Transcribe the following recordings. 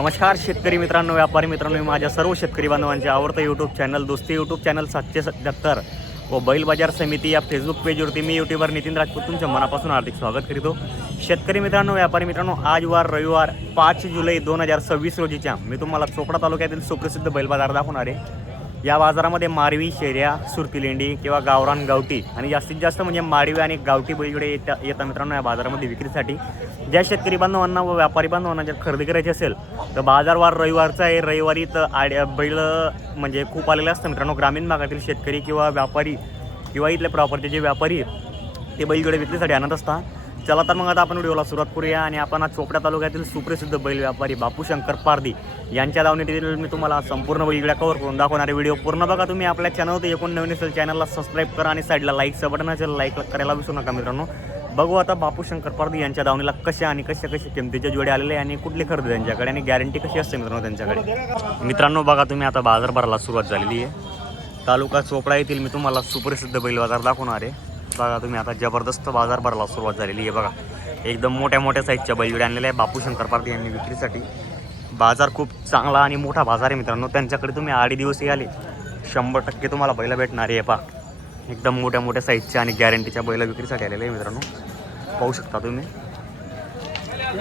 नमस्कार शेतकरी मित्रांनो, व्यापारी मित्रांनो, माझ्या सर्व शेतकरी बांधवांचे आवडतं यूट्यूब चॅनल दोस्ती यूट्यूब चॅनल 777 व बैल बाजार समिती या फेसबुक पेजवरती मी यूट्यूबर नितीन राजपूत तुमच्या मनापासून हार्दिक स्वागत करीतो। शेतकरी मित्रांनो, व्यापारी मित्रांनो, आज वार रविवार 5 जुलै 2026 रोजीच्या मी तुम्हाला चोपडा तालुक्यातील सुप्रसिद्ध बैल बाजार दाखवणार आहे। या बाजारामध्ये मारवी, शेऱ्या, सुरती लेंडी किंवा गावरान, गावठी आणि जास्तीत जास्त म्हणजे मारवी आणि गावठी बैलजोडे येतात मित्रांनो या बाजारामध्ये विक्रीसाठी। ज्या शेतकरी बांधवांना व व्यापारी बांधवांना जर खरेदी करायची असेल तर बाजारवार रविवारचा आहे। रविवारी तर बैल म्हणजे खूप आलेले असतात मित्रांनो। ग्रामीण भागातील शेतकरी किंवा व्यापारी किंवा इथल्या प्रॉपर्टीचे जे व्यापारी ते बैलजोडे विक्रीसाठी आणत असतात। चला तर मग आता आपण व्हिडिओला सुरुवात करूया आणि आपण आज चोपडा तालुक्यातील सुप्रसिद्ध बैल व्यापारी बापू शंकर पारधी यांच्या दावणीतील मी तुम्हाला संपूर्ण बैलजोड्या कव्हर करून दाखवणार आहे। व्हिडिओ पूर्ण बघा। तुम्ही आपल्या चॅनलवर एकूण नवीन असेल चॅनलला सबस्क्राईब करा आणि साईडला लाईकचं बटन असेल लाईक करायला विसरू नका मित्रांनो। बघू आता बापू शंकर पारधी यांच्या दावणीला कशा आणि कशा किमतीचे जोडे आलेले आणि कुठली खरेदी त्यांच्याकडे आणि गॅरंटी कशी असते मित्रांनो त्यांच्याकडे। मित्रांनो बघा, तुम्ही आता बाजार भरायला सुरुवात झालेली आहे। तालुका चोपडा येथील मी तुम्हाला सुप्रसिद्ध बैल बाजार दाखवणार आहे। बघा तुम्ही आता जबरदस्त बाजार भरायला सुरुवात झालेली आहे। बघा एकदम मोठ्या साईजच्या बैलजोड्या आणलेल्या आहे बापू शंकर पारधी यांनी विक्रीसाठी। बाजार खूप चांगला आणि मोठा बाजार आहे मित्रांनो। त्यांच्याकडे तुम्ही 8 दिवसही आले 100% तुम्हाला बैल भेटणार आहे। पहा एकदम मोठ्या साईजच्या आणि गॅरंटीच्या बैल विक्रीसाठी आलेले आहे मित्रांनो। पाहू शकता तुम्ही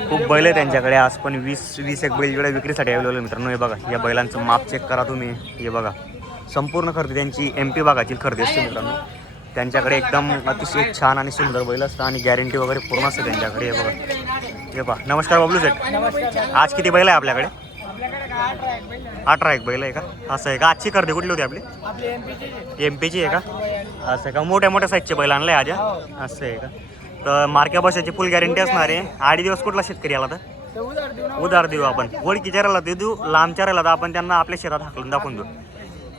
खूप बैल आहे त्यांच्याकडे। आज पण 20 एक बैलजोड्या विक्रीसाठी अवेलेबल आहे मित्रांनो। हे बघा या बैलांचं माप चेक करा तुम्ही। हे बघा संपूर्ण खरेदी त्यांची MP भागातील खरेदी असते मित्रांनो। त्यांच्याकडे एकदम अतिशय छान आणि सुंदर बैल असतं आणि गॅरंटी वगैरे पूर्ण असते त्यांच्याकडे। हे बघा हे पहा। नमस्कार बबलू सेठ, आज किती बैल आहे आपल्याकडे? 18 एक बैल आहे का? असं आहे का? आजची खरेदी कुठली होती आपली? MP ची आहे का? असं आहे का? मोठ्या साईजचे बैल आणले आज? असं आहे का? तर मार्क्या बसायची फुल गॅरंटी असणार आहे। 8 दिवस कुठला शेतकरी आला तर उधार देऊ आपण। ओळखीच्या राहिला ते देऊ, लांबच्या राहिला तर आपण त्यांना आपल्या शेतात हाकलून दाखवून देऊ।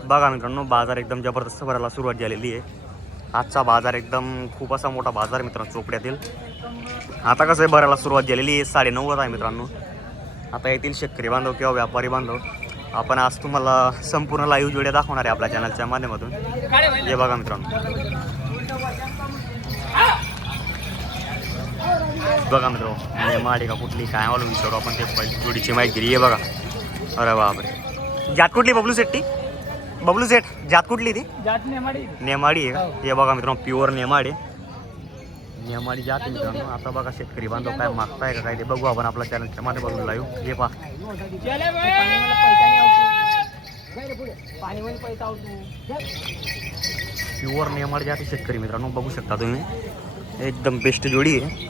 बघा मित्रांनो बाजार एकदम जबरदस्त भरायला सुरुवात झालेली आहे। आजचा बाजार एकदम खूप असा मोठा बाजार मित्रांनो चोपड्यातील। आता कसं आहे भरायला सुरुवात झालेली आहे। 9:30 आहे मित्रांनो। आता येथील शेतकरी बांधव किंवा व्यापारी बांधव आपण आज तुम्हाला संपूर्ण लाईव्ह जोड्या दाखवणार आहे आपल्या चॅनलच्या माध्यमातून। हे बघा मित्रांनो, बघा मित्रांनो माडी का कुठली काय वाला विचारू आपण ते पहिली जोडीची माहिती दिली आहे बघा। अरे बापरे, जात कुठली बबलू सेट्टी? बबलू सेठ जात कुठली ती? नेमाडी आहे का? हे बघा मित्रांनो प्युअर नेमाडी जात आहे मित्रांनो। आता बघा शेतकरी बांधव काय मागताय का काय ते बघू आपण आपल्या चॅनलच्या माध्यमातून लाईव्ह। हे पहा प्युअर नेमाडी जात शेतकरी मित्रांनो। बघू शकता तुम्ही एकदम बेस्ट जोडी आहे।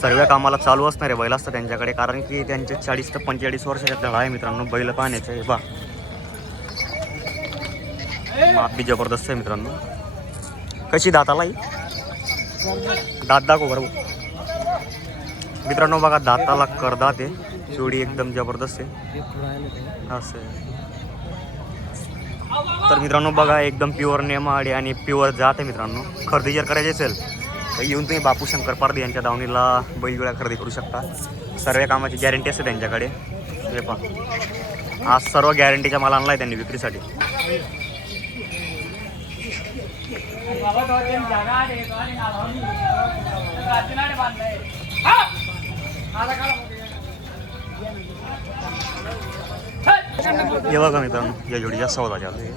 सर्व कामाला चालू असणारे बैल असतात त्यांच्याकडे, कारण की त्यांचे 40 ते 45 वर्षाच्या तळ आहे मित्रांनो बैल पाहण्याचे। हे पहा माप बी जबरदस्त आहे मित्रांनो। कशी दाताला ही दात दाखव बरोबर मित्रांनो। बघा दाताला करदात आहे, जोडी एकदम जबरदस्त आहे। असं तर मित्रांनो बघा एकदम प्युअर नेमाडी आणि प्युअर जात आहे मित्रांनो। खरेदी जर करायची असेल तर येऊन तुम्ही बापू शंकर पारधी यांच्या दावणीला बैलजोड्या खरेदी करू शकता। सर्व कामाची गॅरंटी असते त्यांच्याकडे। हे पहा आज सर्व गॅरंटीच्या माल आणला आहे त्यांनी विक्रीसाठी। हे बघा मित्रांनो या जोडीच्या सौदा चालू आहे।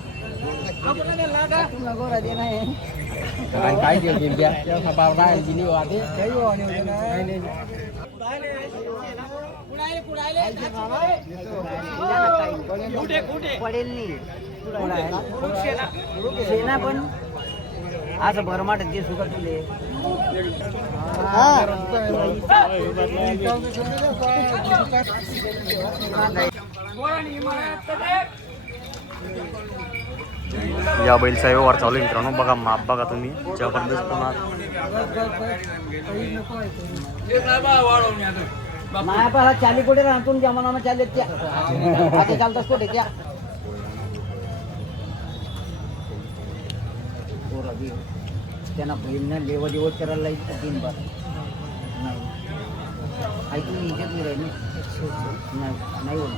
पण असं भरमाट ते सुद्धा तुले या बैलचा व्यवहार चालू आहे मित्रांनो। बघा माप बघा तुम्ही जबरदस्त माप। माझ्या 40 कोटी राहतून जमाना चालले त्या आता चालतात कोटे त्या त्यांना बहिणीनं लेव दिवस करायला लागेल 3 बार नाही ऐकून इज्जत नाही राहिली नाही बोल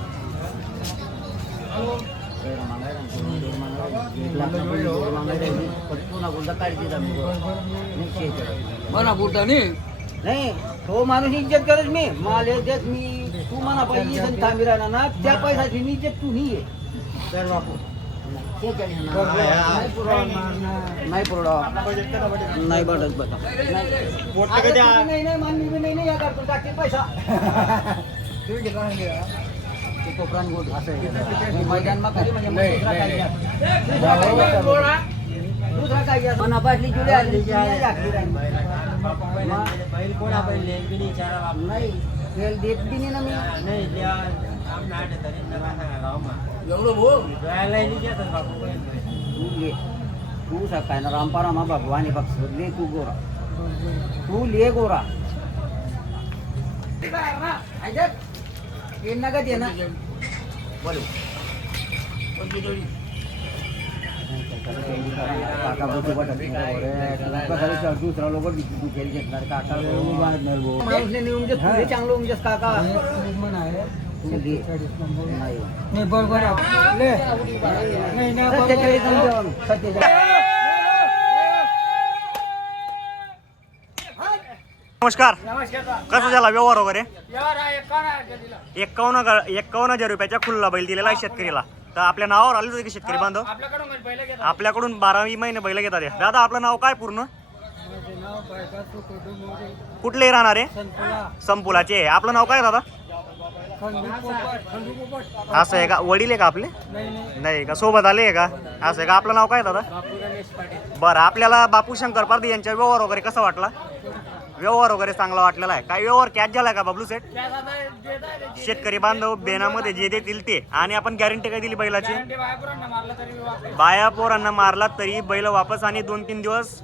नाही तो माणूस इज्जत करत मी माल देत मी तू म्हणा पहिली जण थांबी राहिला ना त्या पैशाची नीचे तू ही ये तर बापू नाही पुरवडा नाही बघत बघा नाही नाही मानवी बी नाही या करतो टाकी पैसा ते कोपरान गोड असं मैदानमा कधी म्हणजे दुसरा काय घ्या पण आपली जुडी आली नाही तेल देत बी नाही ना मी तू सकाळ ना रामपारामा भगवान पक्ष ले तू गोरा तू ले गोरा नगद ये ना बोलो काका बोलतो दुसरा लोक दुखेल घेतणार काका माणूसने नेऊन जे तुझे चांगलं म्हणजे काका नाही बरोबर नमस्कार. कसं झाला व्यवहार वगैरे? 51,000 रुपयाच्या खुल्ला बैल दिलेला आहे शेतकरीला. तर आपल्या नावावर आले होते की शेतकरी बांधव? आपल्याकडून 12 महिने बैल घेतात. दादा आपलं नाव काय पूर्ण? कुठले राहणार आहे? संपुलाचे. आपलं नाव काय दादा? असं आहे का? वडील आहे का आपले? नाही का? सोबत आले का? असं आहे का? आपलं नाव काय दादा? बरं. आपल्याला बापू शंकर पारधी यांच्या व्यवहार वगैरे कसा वाटला? व्यवहार वगैरे चांगला वाटलेला आहे. काय व्यवहार कॅच झाला का बबलू सेठ? शेतकरी बांधव बेनामध्ये जे देतील ते. आणि आपण गॅरंटी काय दिली बैलाची? बाया पोरांना मारला तरी बैल वापस आणि 2-3 दिवस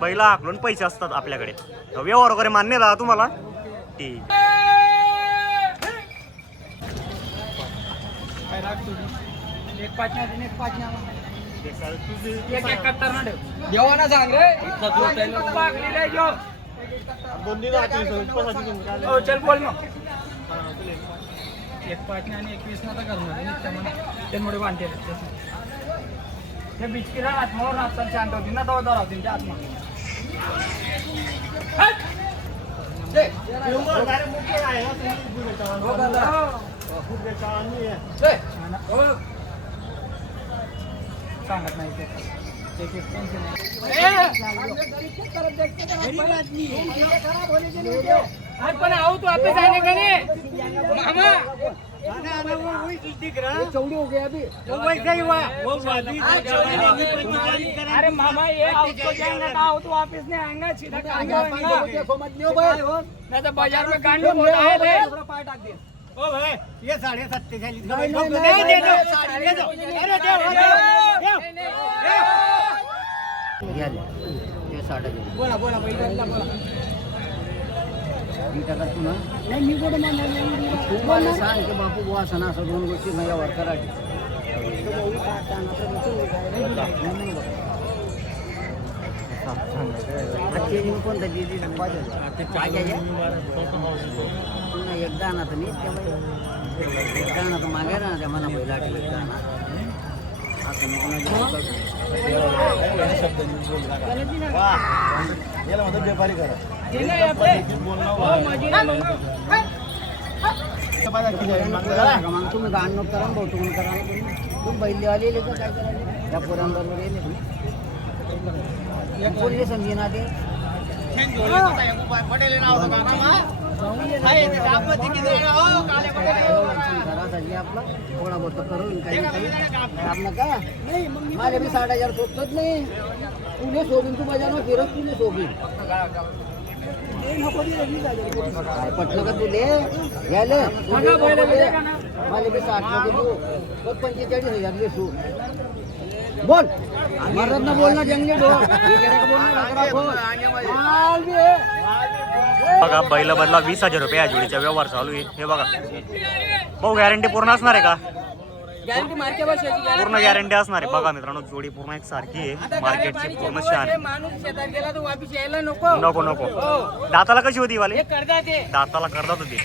बैला हाकलून पैसे असतात आपल्याकडे. व्यवहार वगैरे मान्य दादा तुम्हाला? ठीक. जेवणा सांग रे चल बोल मग 1.5 आणि 21 ना करणार बांधते बिचकीला आत्मावर नाचतात शांत होती ना दवा होती त्या आत्मा सांगत नाही पण आओ तो आपे जाने का नहीं मामा चौड़ी हो गया अभी वो वैसा ही हुआ वो अरे मामा ये उसको जाएंगे तो आओ तो वापस नहीं आएंगे सीधा देखो मत लियो भाई मैं तो बाजार में गांडू बोला है रे पार्ट आग दे ओ भाई ये 47.5 नहीं दे दो अरे दे बोला बोला तू ना मी कुठं तू मला सांग की बापू बुवा असं असं 2 गोष्टी माझ्यावर करायची कोणता पुन्हा एकदा ना तर नाही एकदा ना तर मागे ना त्या मना पहिला एकदा ना असं नको व्यापारी करा तुम्ही गाण नको करा भाऊ तुम्ही करा तुम्ही बैल आलेले का काय करा या पोरांबरोबर येले बोलले समजे ना ते आपला थोडा बहुत करून काही आपलं का माझ्या बी 60,000 सोबतच नाही तुले सोबीन तू बाजारला फिरत तुले सोबीन पटलं का तुले यायला मला बी 60 देतो 45,000 देतो बोल मरद ना बोलना जंगली ढोल बघा बैल बदला 20,000 रुपये या जोडीचा व्यवहार चालू आहे. हे बघा भाऊ गॅरंटी पूर्ण असणार आहे का? पूर्ण गॅरंटी असणार आहे. बघा मित्रांनो जोडी पूर्ण एक सारखी आहे. मार्केटची पूर्ण छान आहे. नको नको दाताला कशी होती वाले? दाताला करतात होती.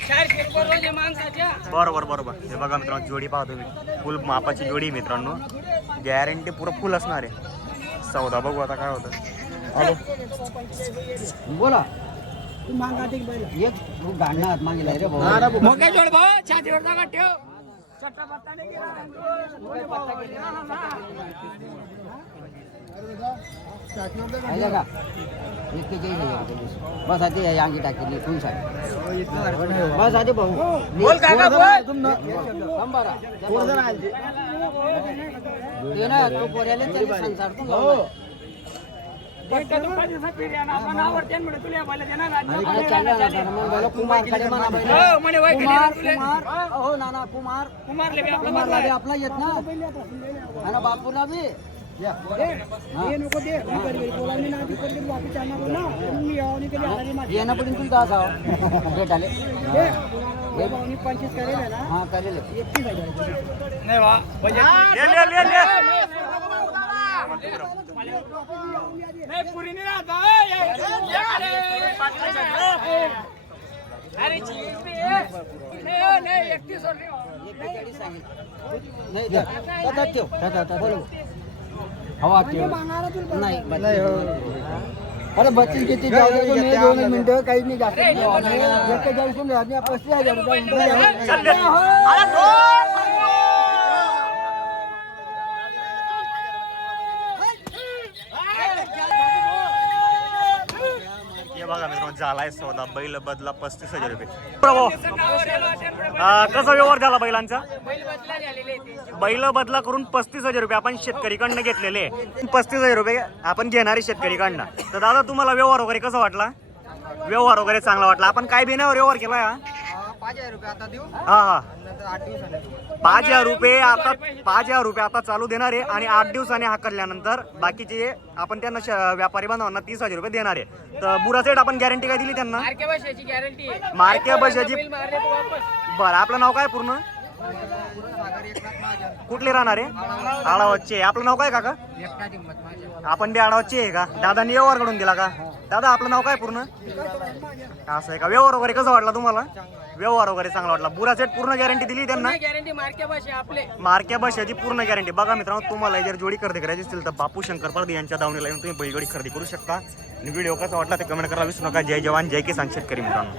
बरोबर बरोबर. हे बघा मित्रांनो जोडी पाहतो मी फुल मापाची जोडी मित्रांनो. गॅरंटी पुरं फुल असणार आहे. सौदा बघू आता काय होतं. बोला मोके जोड भाऊ छातीवर जागा ठेव चट्टा पत्ता नाही केला बस आधी अंगी टाकली फुल साडी बस आधी भाऊ बोल काका बोल ते ना तो पोऱ्याला तरी संसारतून लावला. कुमार कडे म्हणा बैल. कुमार हो नाना कुमार कुमारला बी आपला येत ना आणि बापूला बी येणं पडून तुला असावं भेटाले हा करेल पुरी नाही राहत अरे नाही एकटी सोडली नाही ठेव हवा ठेव नाही अरे बच्ची किती जाऊ 2 मिनिटं काही नाही जास्त 35,000 हे बघा मित्रांनो झालाय सौदा बैल बदला 35,000 रुपये. प्रभू कसा व्यवहार झाला बैलांचा? बैल बदला करून 35,000 रुपये आपण शेतकरीकडनं घेतलेले 35,000 रुपये आपण घेणारे शेतकरीकडनं. तर दादा तुम्हाला व्यवहार वगैरे कसा वाटला? व्यवहार वगैरे चांगला वाटला. आपण काय बिनावर व्यवहार केला हा? 5,000 रुपये आता देऊ हा हा नंतर 8 दिवसांनी 5,000 रुपये आता चालू देणार आहे आणि 8 दिवसांनी हाकलल्यानंतर बाकीचे आपण त्यांना व्यापारी बांधवांना 30,000 रुपये देणार आहे. तर बुरा सेट आपण गॅरंटी काय दिली त्यांना? गॅरंटी मार्के बशाची. बरं आपलं नाव काय पूर्ण? कुठले राहणार आहे? आळावचे. आपलं नाव काय काका? आपण बी आळावचे आहे का? दादांनी व्यवहार कडून दिला का? दादा आपलं नाव काय पूर्ण? असं आहे का? व्यवहार वगैरे कसा वाटला तुम्हाला? व्यवहार वगैरे चांगला वाटला. बुरा सेट पूर्ण गॅरंटी दिली त्यांना? गॅरंटी मार्के बस आपले मार्के बशाची पूर्ण गॅरंटी. बघा मित्रांनो तुम्हाला जर जोडी खरेदी करायची असेल तर बापू शंकर परदे यांच्या दावणीला येऊन तुम्ही बैलजोडी खरेदी करू शकता. आणि व्हिडिओ कसा वाटला ते कमेंट करायला विसरू नका. जय जवान जय किसान शेतकरी मित्रांनो.